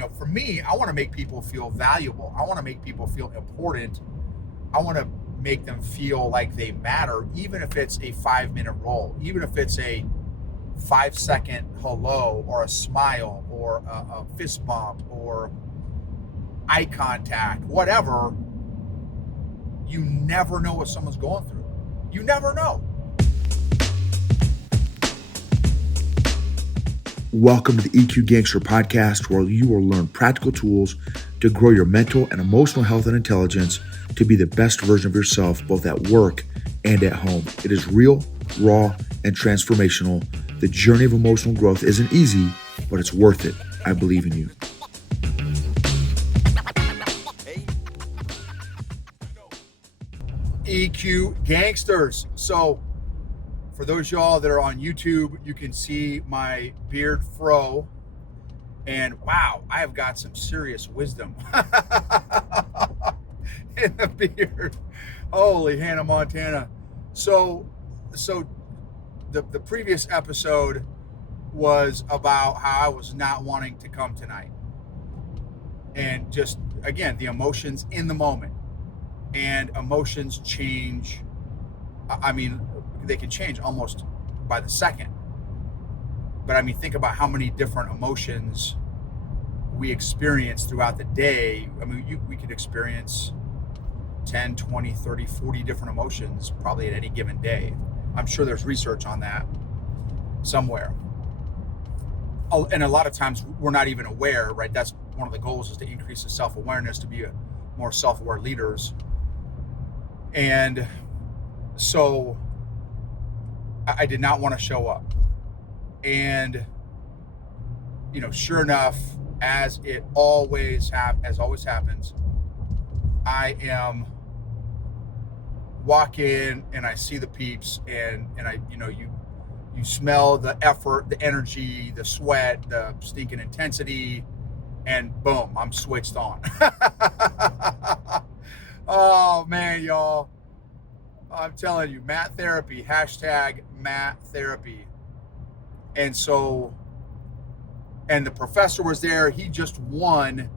for me, I want to make people feel valuable. I want to make people feel important. I want to make them feel like they matter, even if it's a 5-minute role, even if it's a 5-second hello or a smile or a fist bump or eye contact, whatever. You never know what someone's going through. You never know. Welcome to the EQ Gangster podcast, where you will learn practical tools to grow your mental and emotional health and intelligence to be the best version of yourself, both at work and at home. It is real, raw, and transformational. The journey of emotional growth isn't easy, but it's worth it. I believe in you. EQ Gangsters. So for those of y'all that are on YouTube, you can see my beard fro. And wow, I have got some serious wisdom in the beard. Holy Hannah Montana. So the previous episode was about how I was not wanting to come tonight. And just, again, the emotions in the moment. And emotions change. I mean, they can change almost by the second. But I mean, think about how many different emotions we experience throughout the day. I mean, we could experience 10, 20, 30, 40 different emotions probably at any given day. I'm sure there's research on that somewhere. And a lot of times we're not even aware, right? That's one of the goals, is to increase the self-awareness, to be more self-aware leaders. And so I did not want to show up. And, sure enough, as always happens, I am walking and I see the peeps and I, you smell the effort, the energy, the sweat, the stinking intensity, and boom, I'm switched on. Oh man, y'all. I'm telling you, Matt Therapy, hashtag Matt Therapy. And so, and the professor was there. He just won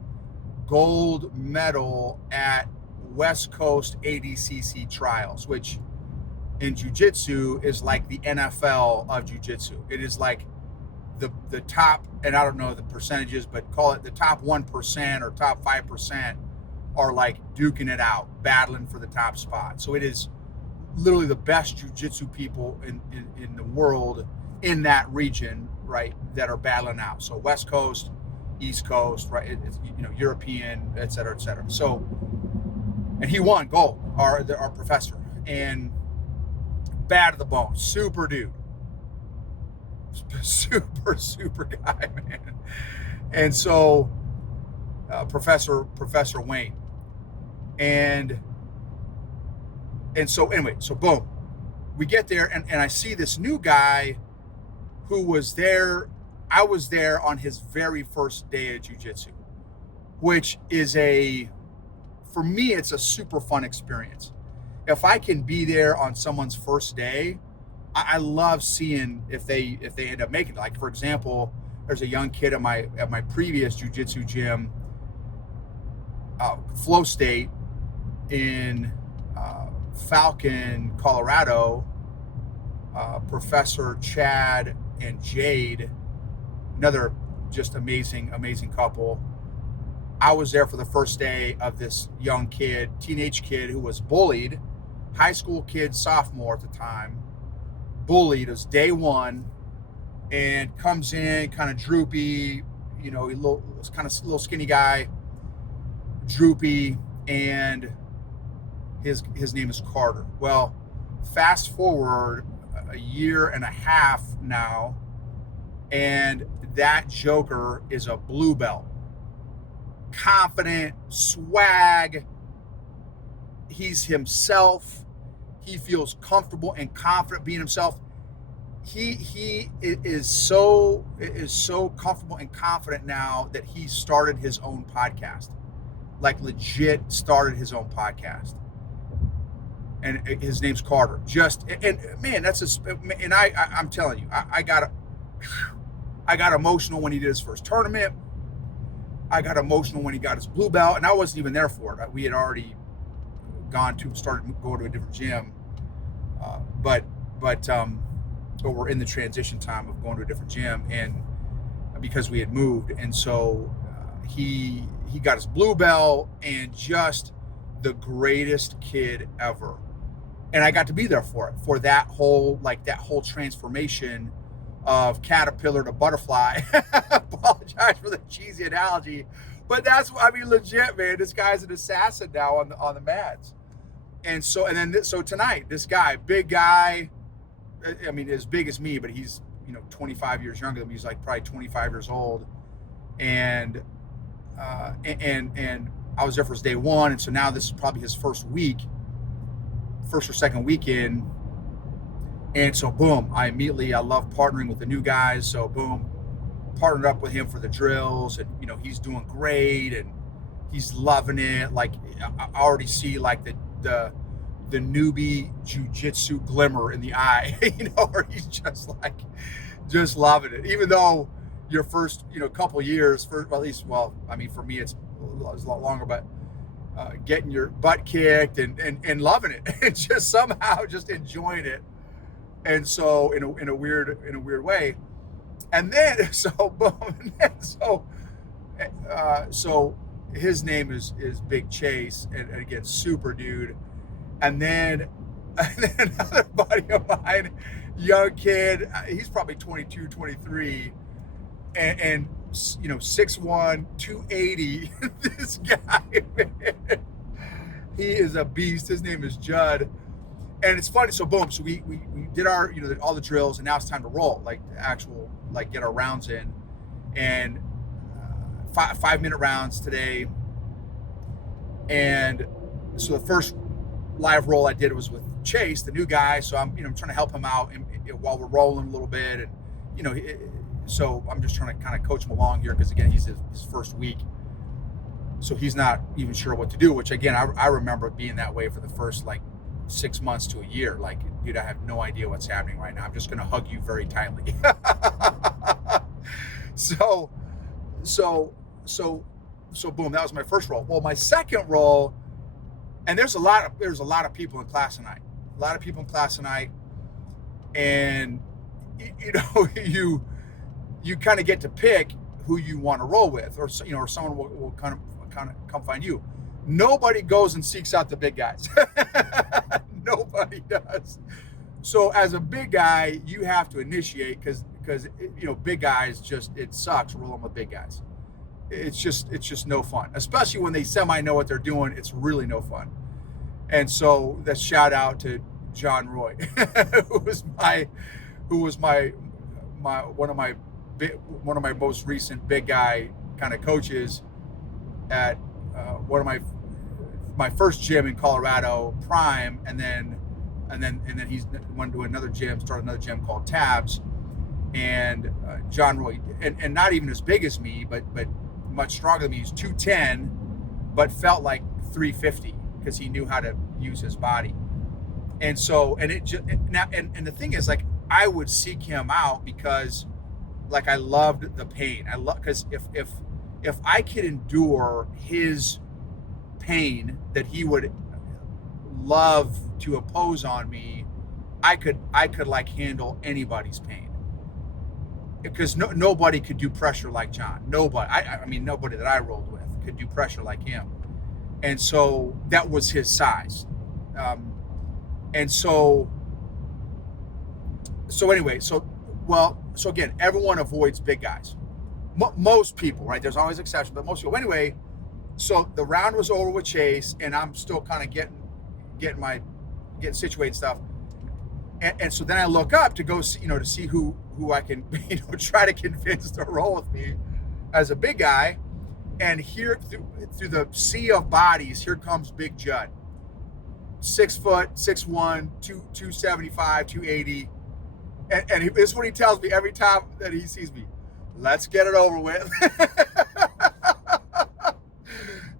gold medal at West Coast ADCC trials, which in jiu-jitsu is like the NFL of jiu-jitsu. It is like the top, and I don't know the percentages, but call it the top 1% or top 5% are like duking it out, battling for the top spot. So it is literally the best jiu-jitsu people in the world in that region, right, that are battling out. So West Coast, East Coast, right, European, et cetera, et cetera. So, and he won gold, our professor, and bad to the bone, super dude, super guy, man. And so Professor Wayne, and so anyway, so boom, we get there, and I see this new guy who was there. I was there on his very first day of jiu-jitsu, which is for me, it's a super fun experience. If I can be there on someone's first day, I love seeing if they end up making it. Like, for example, there's a young kid at my previous jiu-jitsu gym, Flow State in Falcon, Colorado. Professor Chad and Jade, another just amazing couple. I was there for the first day of this young kid, teenage kid who was bullied, high school kid, sophomore at the time, bullied. It was day one, and comes in kind of droopy, he was kind of little skinny guy, droopy, and his name is Carter. Well, fast forward a year and a half now, and that joker is a blue belt. Confident, swag. He's himself. He feels comfortable and confident being himself. He is so comfortable and confident now that he started his own podcast. Like, legit started his own podcast. And his name's Carter. And man, I'm telling you, I got emotional when he did his first tournament. I got emotional when he got his blue belt, and I wasn't even there for it. We had already started going to a different gym, but we're in the transition time of going to a different gym, and because we had moved, and so he got his blue belt, and just the greatest kid ever. And I got to be there for it, for that whole transformation of caterpillar to butterfly. Apologize for the cheesy analogy, but that's, I mean, legit, man. This guy's an assassin now on the mats. And so tonight, this guy, big guy, I mean, as big as me, but he's 25 years younger than me. He's like probably 25 years old, and I was there for his day one, and so now this is probably his first or second weekend. And so boom, I love partnering with the new guys. So boom, partnered up with him for the drills, and he's doing great, and he's loving it. Like, I already see like the newbie jiu-jitsu glimmer in the eye, where he's just loving it. Even though your first couple years, for me it's a lot longer, but getting your butt kicked and loving it and just somehow just enjoying it. And so in a weird way. And then so his name is Big Chase, and again, super dude. And then another buddy of mine, young kid, he's probably 22, 23, and 6'1", 280. This guy, man, he is a beast. His name is Judd. And it's funny. So boom. So we did our, all the drills, and now it's time to roll, get our rounds in, and 5-minute rounds today. And so the first live roll I did was with Chase, the new guy. So I'm, trying to help him out while we're rolling a little bit. And, so I'm just trying to kind of coach him along here, because again, he's his first week. So he's not even sure what to do, which again, I remember being that way for the first 6 months to a year. Like, dude, I have no idea what's happening right now. I'm just going to hug you very tightly. So boom, that was my first roll. Well, my second roll, and there's a lot of people in class tonight. A lot of people in class tonight, and you kind of get to pick who you want to roll with, or someone will kind of come find you. Nobody goes and seeks out the big guys. Nobody does. So as a big guy, you have to initiate, because big guys it sucks rolling with big guys. It's just no fun, especially when they semi know what they're doing. It's really no fun. And so that shout out to John Roy, who was my one of my most recent big guy kind of coaches at one of my first gym in Colorado, Prime, and then he's went to started another gym called Tabs. And John Roy, and not even as big as me, but much stronger than me. He's 210, but felt like 350, because he knew how to use his body. And so, and the thing is, I would seek him out because I loved the pain. Because if I could endure his pain that he would love to impose on me, I could handle anybody's pain. Because nobody could do pressure like John. Nobody. I mean, nobody that I rolled with could do pressure like him. And so that was his size. And so anyway, so again, everyone avoids big guys. Most people, right? There's always exceptions, but most people. Anyway, so the round was over with Chase, and I'm still kind of getting situated stuff. And so then I look up to go see, to see who I can, try to convince to roll with me as a big guy. And here through the sea of bodies, here comes Big Judd. 6 foot, 6'1", 275, 280. And this is what he tells me every time that he sees me. Let's get it over with.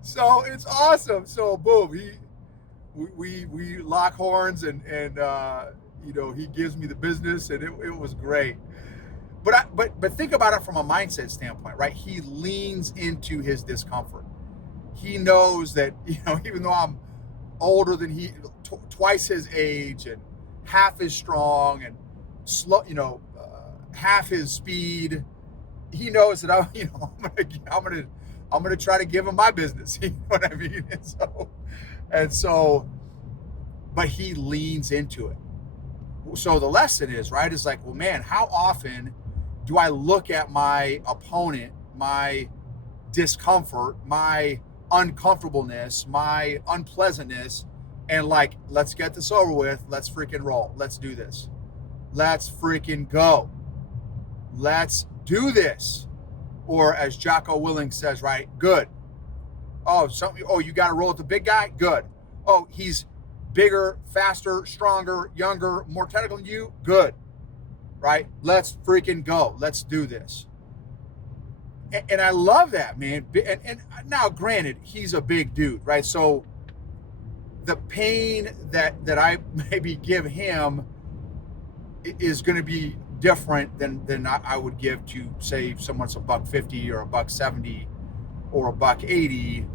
So it's awesome. So boom, we lock horns, and he gives me the business, and it was great. But think about it from a mindset standpoint, right? He leans into his discomfort. He knows that, even though I'm older than twice his age and half as strong and slow, half his speed, he knows that I'm gonna try to give him my business. You know what I mean? And so, but he leans into it. So the lesson is, right, is like, well, man, how often do I look at my opponent, my discomfort, my uncomfortableness, my unpleasantness, and like, let's get this over with. Let's freaking roll. Let's do this. Let's freaking go. Let's do this. Or as Jocko Willink says, right? Good. Oh, you got to roll with the big guy? Good. Oh, he's bigger, faster, stronger, younger, more technical than you? Good. Right? Let's freaking go. Let's do this. And I love that, man. And now, granted, he's a big dude, right? So the pain that I maybe give him is going to be different than I would give to, say, someone's $150 or $170 or $180.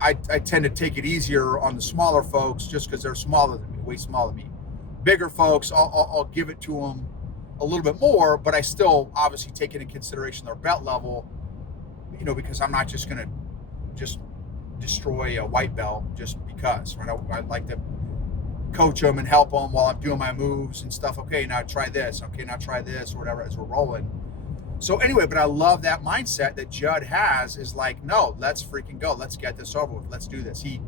I tend to take it easier on the smaller folks just because they're smaller than me, way smaller than me. Bigger folks, I'll give it to them a little bit more, but I still obviously take into consideration their belt level, because I'm not just going to just destroy a white belt just because, right? I like to coach them and help them while I'm doing my moves and stuff. Okay, now try this. Okay, now try this, or whatever, as we're rolling. So anyway, but I love that mindset that Judd has, is like, no, let's freaking go. Let's get this over with. Let's do this. He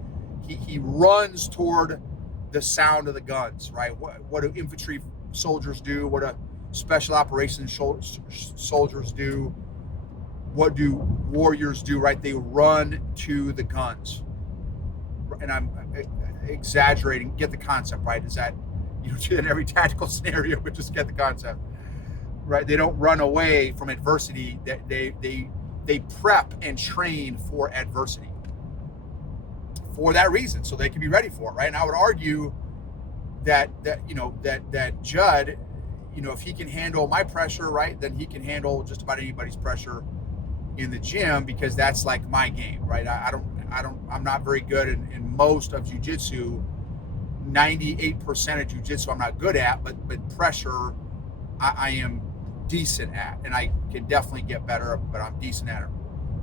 runs toward the sound of the guns, right? What do infantry soldiers do? What do special operations soldiers do? What do warriors do, right? They run to the guns. And I'm exaggerating. Get the concept, right? Is that you do that in every tactical scenario, but just get the concept, right? They don't run away from adversity. They prep and train for adversity for that reason, so they can be ready for it, right? And I would argue that Judd, if he can handle my pressure, right, then he can handle just about anybody's pressure in the gym, because that's like my game, right? I'm not very good in most of jiu-jitsu. 98% of jiu-jitsu I'm not good at, but pressure I am decent at, and I can definitely get better, but I'm decent at it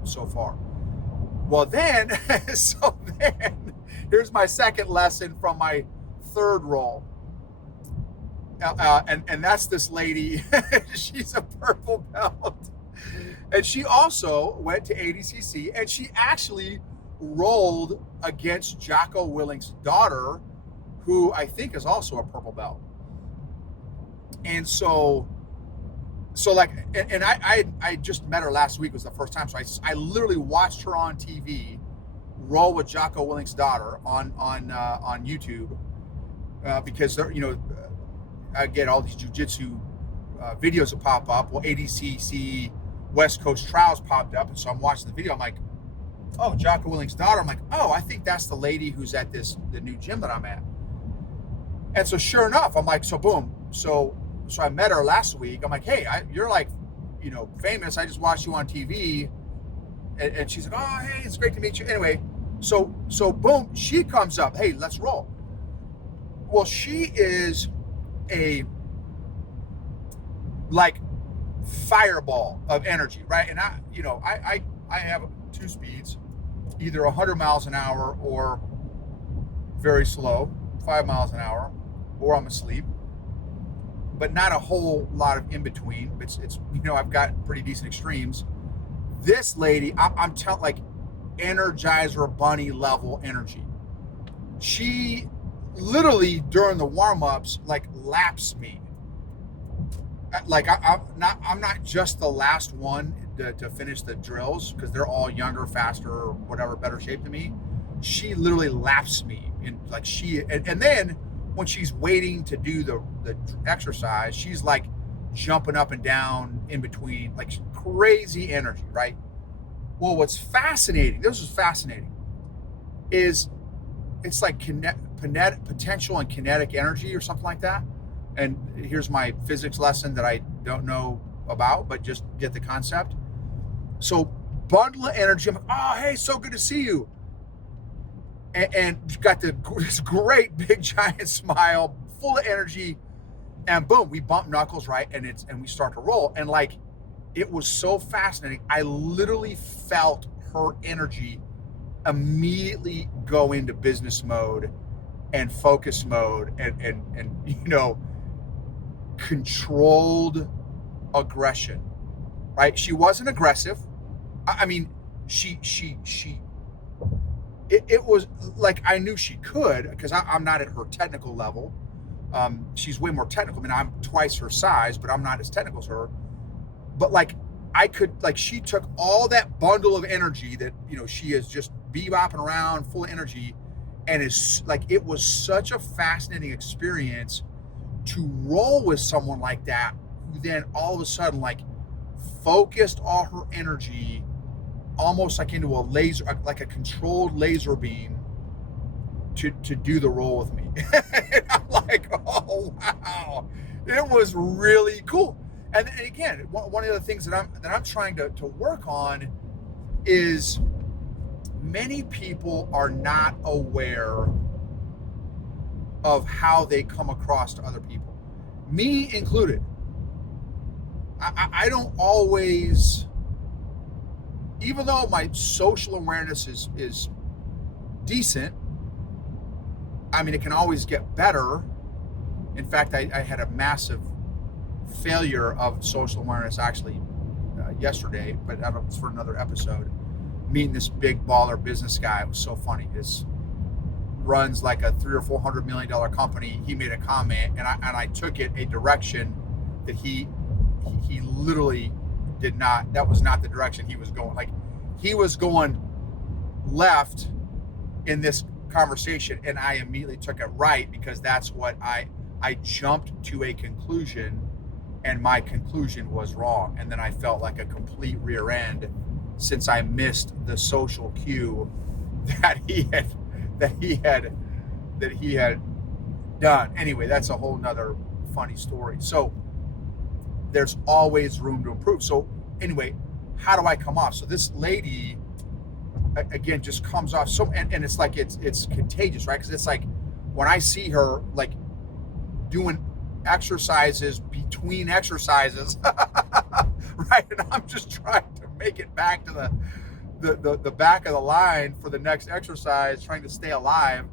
so far. Well, then here's my second lesson from my third roll. And that's this lady. She's a purple belt. And she also went to ADCC, and she actually rolled against Jocko Willink's daughter, who I think is also a purple belt. And so I just met her last week, was the first time. So I literally watched her on TV roll with Jocko Willink's daughter on YouTube, because I get all these jiu-jitsu videos that pop up. Well, ADCC West Coast Trials popped up, and so I'm watching the video. I'm like, oh, Jocko Willink's daughter. I'm like, oh, I think that's the lady who's at the new gym that I'm at. And so sure enough, I'm like, so boom. So I met her last week. I'm like, hey, you're like, famous. I just watched you on TV. And she's like, oh, hey, it's great to meet you. Anyway, so boom, she comes up. Hey, let's roll. Well, she is a like fireball of energy, right? And I have two speeds, either 100 miles an hour or very slow, 5 miles an hour, or I'm asleep, but not a whole lot of in between. It's I've got pretty decent extremes. This lady, I'm telling, like, Energizer Bunny level energy. She literally during the warm-ups like laps me. Like I'm not just the last one to finish the drills, because they're all younger, faster, or whatever, better shape than me. She literally laps me, and like and then when she's waiting to do the exercise, she's like jumping up and down in between, like crazy energy, right? Well, what's fascinating, this is fascinating, is it's like potential and kinetic energy or something like that. And here's my physics lesson that I don't know about, but just get the concept. So bundle of energy. I'm like, oh, hey, so good to see you. And got this great big giant smile, full of energy, and boom, we bump knuckles, right? And we start to roll. And like, it was so fascinating. I literally felt her energy immediately go into business mode and focus mode and controlled aggression, right? She wasn't aggressive. I mean, it was like I knew she could, because I'm not at her technical level. She's way more technical. I mean, I'm twice her size, but I'm not as technical as her. But like, I could, like, she took all that bundle of energy that, she is just bebopping around, full of energy, and is like, it was such a fascinating experience to roll with someone like that, who then all of a sudden like focused all her energy almost like into a laser, like a controlled laser beam to do the roll with me. And I'm like, oh wow, it was really cool. And again, one of the things that I'm trying to work on is many people are not aware of how they come across to other people, me included. I don't always, even though my social awareness is decent, I mean, it can always get better. In fact, I had a massive failure of social awareness actually yesterday, but that's for another episode. Meeting this big baller business guy, it was so funny. This runs like a $300 or $400 million company. He made a comment, and I took it a direction that he literally did not. That was not the direction he was going. Like, he was going left in this conversation, and I immediately took it right, because that's what I jumped to a conclusion, and my conclusion was wrong. And then I felt like a complete rear end, since I missed the social cue that he had done. Anyway, that's a whole nother funny story. So there's always room to improve. So anyway, how do I come off? So this lady, again, just comes off so, and it's like, it's contagious, right? Because it's like, when I see her like doing exercises between exercises, right? And I'm just trying to make it back to the back of the line for the next exercise, trying to stay alive.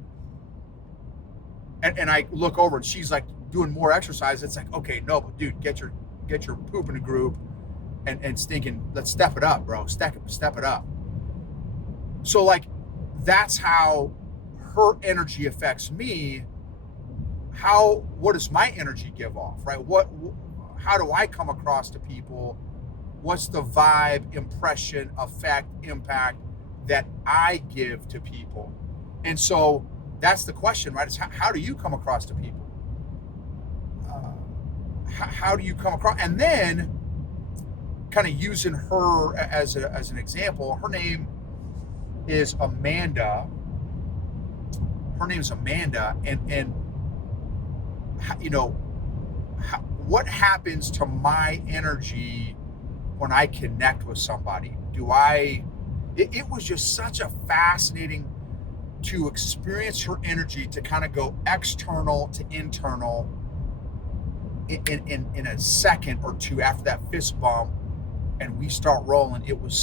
And I look over and she's like doing more exercise. It's like, okay, no, but dude, get your poop in a group and stinking, let's step it up, bro. Step it up. So like, that's how her energy affects me. What does my energy give off, right? How do I come across to people? What's the vibe, impression, effect, impact that I give to people? And so that's the question, right? It's how do you come across to people? How do you come across? And then kind of using her as an example, her name is Amanda. And what happens to my energy when I connect with somebody? It was just such a fascinating to experience her energy, to kind of go external to internal in a second or two after that fist bump, and we start rolling. It was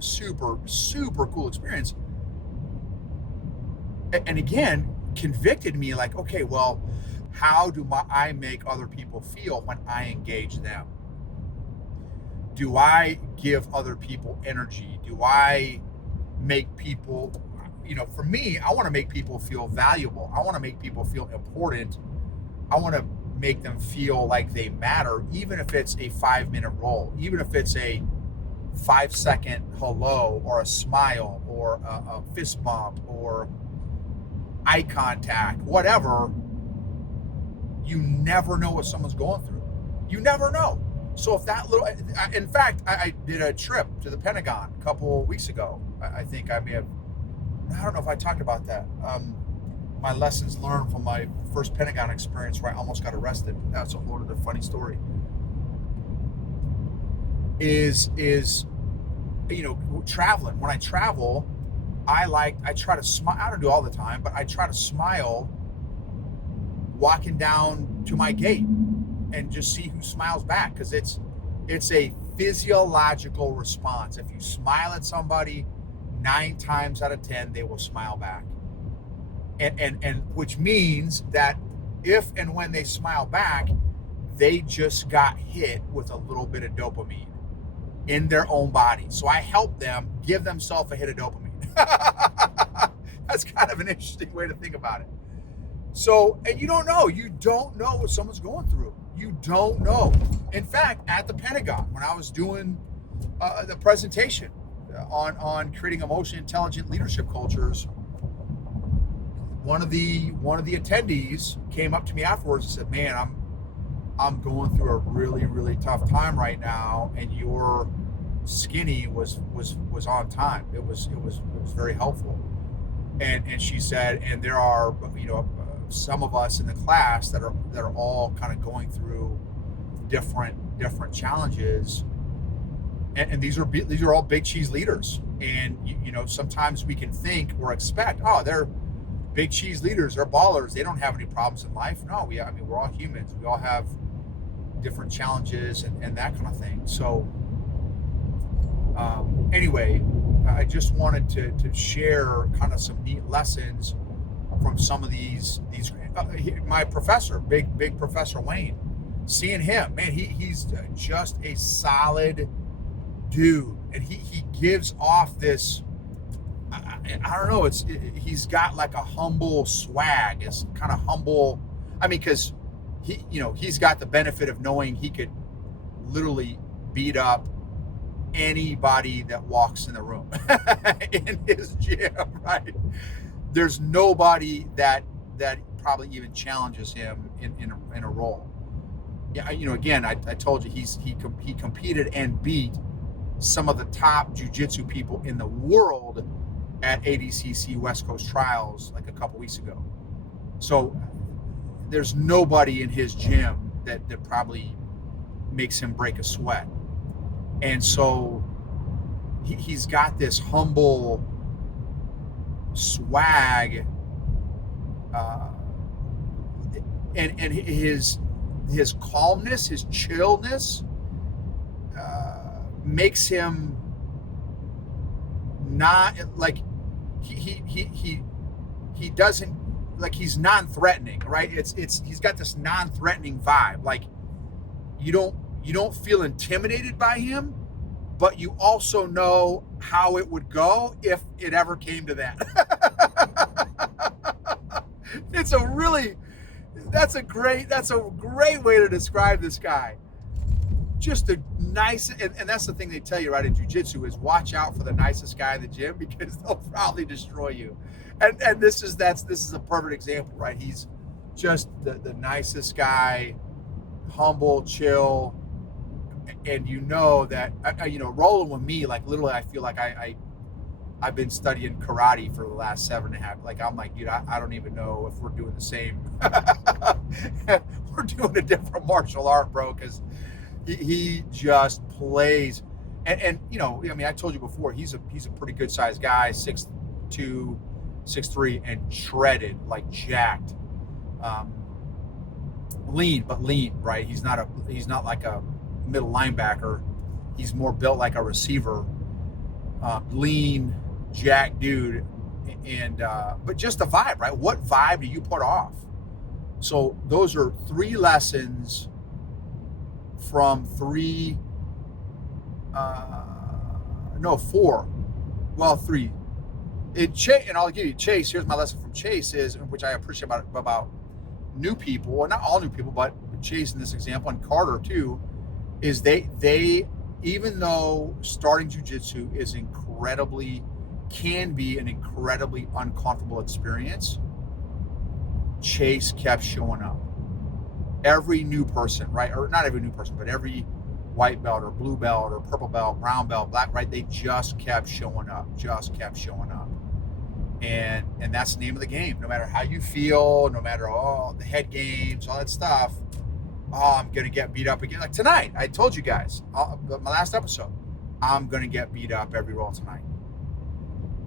super, super cool experience. And again, convicted me like, okay, well, how do I make other people feel when I engage them? Do I give other people energy? Do I make people, for me, I want to make people feel valuable. I want to make people feel important. I want to make them feel like they matter, even if it's a 5-minute roll, even if it's a 5-second hello or a smile or a fist bump or eye contact, whatever. You never know what someone's going through. You never know. So if that little, in fact, I did a trip to the Pentagon a couple of weeks ago. I think I don't know if I talked about that. my lessons learned from my first Pentagon experience where I almost got arrested. That's a whole other funny story. Is traveling. When I travel, I try to smile. I don't do it all the time, but I try to smile walking down to my gate and just see who smiles back, because it's a physiological response. If you smile at somebody, 9 times out of 10 they will smile back, and which means that if and when they smile back, they just got hit with a little bit of dopamine in their own body. So I help them give themselves a hit of dopamine. That's kind of an interesting way to think about it. So, and you don't know what someone's going through. You don't know. In fact, at the Pentagon, when I was doing the presentation on creating emotionally intelligent leadership cultures, one of the attendees came up to me afterwards and said, "Man, I'm going through a really, really tough time right now, and your skinny was on time. It was very helpful." And she said, and there are some of us in the class that are all kind of going through different challenges, and these are all big cheese leaders. And sometimes we can think or expect, oh, they're big cheese leaders, they're ballers, they don't have any problems in life. No, we're all humans. We all have different challenges and that kind of thing. So anyway, I just wanted to share kind of some neat lessons from some of these my professor, big Professor Wayne. Seeing him, man, he's just a solid dude, and he gives off this, I don't know, he's got like a humble swag. It's kind of humble. I mean, because he's got the benefit of knowing he could literally beat up anybody that walks in the room in his gym, right? There's nobody that probably even challenges him in a role. Yeah, again, I told you he competed and beat some of the top jiu-jitsu people in the world at ADCC West Coast Trials like a couple weeks ago. So there's nobody in his gym that probably makes him break a sweat. And so he's got this humble swag, and his calmness, his chillness, makes him not like he doesn't, like, he's non-threatening, right? He's got this non-threatening vibe. Like you don't feel intimidated by him, but you also know how it would go if it ever came to that. That's a great way to describe this guy. Just a nice, and that's the thing they tell you, right, in jiu-jitsu, is watch out for the nicest guy in the gym, because they'll probably destroy you. And this is a perfect example, right? He's just the nicest guy, humble, chill, and that rolling with me, like, literally I feel like I've been studying karate for the last 7.5. Like, I'm like, dude, I don't even know if we're doing the same. We're doing a different martial art, bro, because he just plays. And I told you before, he's a pretty good sized guy, 6'2", 6'3", and shredded, like jacked. Lean, right? He's not like a middle linebacker. He's more built like a receiver. Lean, jacked dude, and but just the vibe, right? What vibe do you put off? So those are 3 lessons from 3, 4. Well, 3. And I'll give you Chase. Here's my lesson from Chase, which I appreciate about new people, well, not all new people, but Chase in this example, and Carter too, is they even though starting jiu-jitsu can be an incredibly uncomfortable experience, Chase kept showing up. Every new person, right? Or not every new person, but every white belt or blue belt or purple belt, brown belt, black, right? They just kept showing up. And that's the name of the game. No matter how you feel, no matter all the head games, all that stuff, I'm going to get beat up again. Like tonight, I told you guys, my last episode, I'm going to get beat up every roll tonight.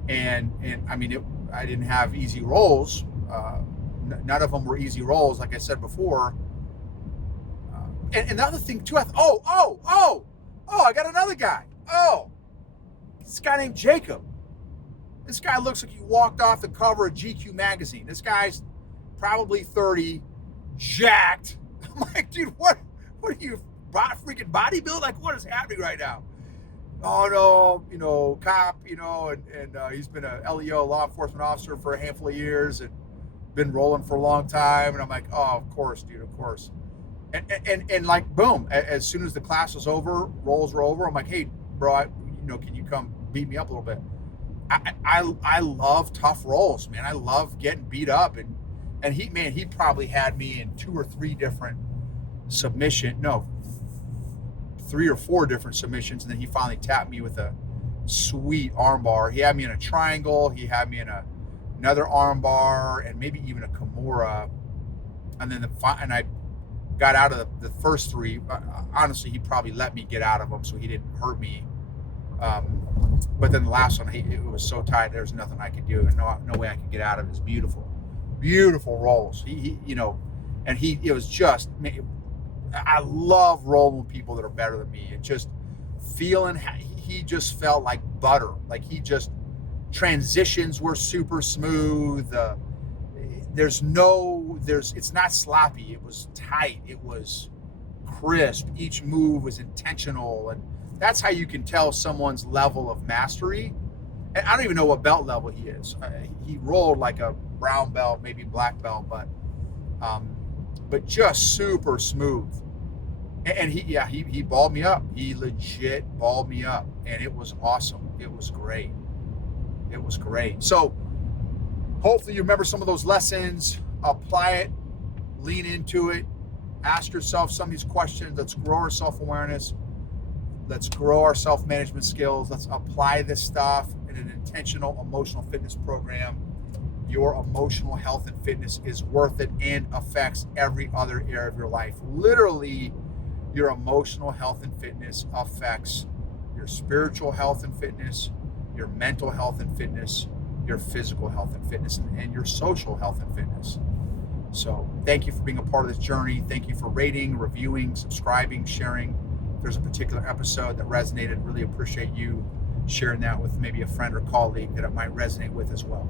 And I mean, I didn't have easy rolls. None of them were easy rolls, like I said before. And the other thing too, I got another guy. This guy named Jacob. This guy looks like he walked off the cover of GQ magazine. This guy's probably 30, jacked. I'm like, dude, what are you, freaking bodybuild? Like, what is happening right now? Oh no, cop, and he's been a LEO, law enforcement officer, for a handful of years and been rolling for a long time. And I'm like, oh, of course, dude, of course. And like, boom, as soon as the class was over, rolls were over, I'm like, hey, bro, can you come beat me up a little bit? I love tough rolls, man. I love getting beat up, and he probably had me in 2 or 3 different 3 or 4 different submissions, and then he finally tapped me with a sweet armbar. He had me in a triangle, he had me in another armbar, and maybe even a Kimura, and then I got out of the first 3. Honestly, he probably let me get out of them so he didn't hurt me. But then the last one, it was so tight, there was nothing I could do, and no way I could get out of it. It was beautiful rolls. It was just, I love rolling with people that are better than me. It just he just felt like butter. Like transitions were super smooth. It's not sloppy. It was tight. It was crisp. Each move was intentional, and that's how you can tell someone's level of mastery. And I don't even know what belt level he is. He rolled like a brown belt, maybe black belt, but just super smooth. And he balled me up. He legit balled me up, and it was awesome. It was great. So hopefully you remember some of those lessons, apply it, lean into it, ask yourself some of these questions. Let's grow our self-awareness. Let's grow our self-management skills. Let's apply this stuff in an intentional emotional fitness program. Your emotional health and fitness is worth it and affects every other area of your life. Literally, your emotional health and fitness affects your spiritual health and fitness, your mental health and fitness, your physical health and fitness, and your social health and fitness. So thank you for being a part of this journey. Thank you for rating, reviewing, subscribing, sharing. If there's a particular episode that resonated, really appreciate you sharing that with maybe a friend or colleague that it might resonate with as well.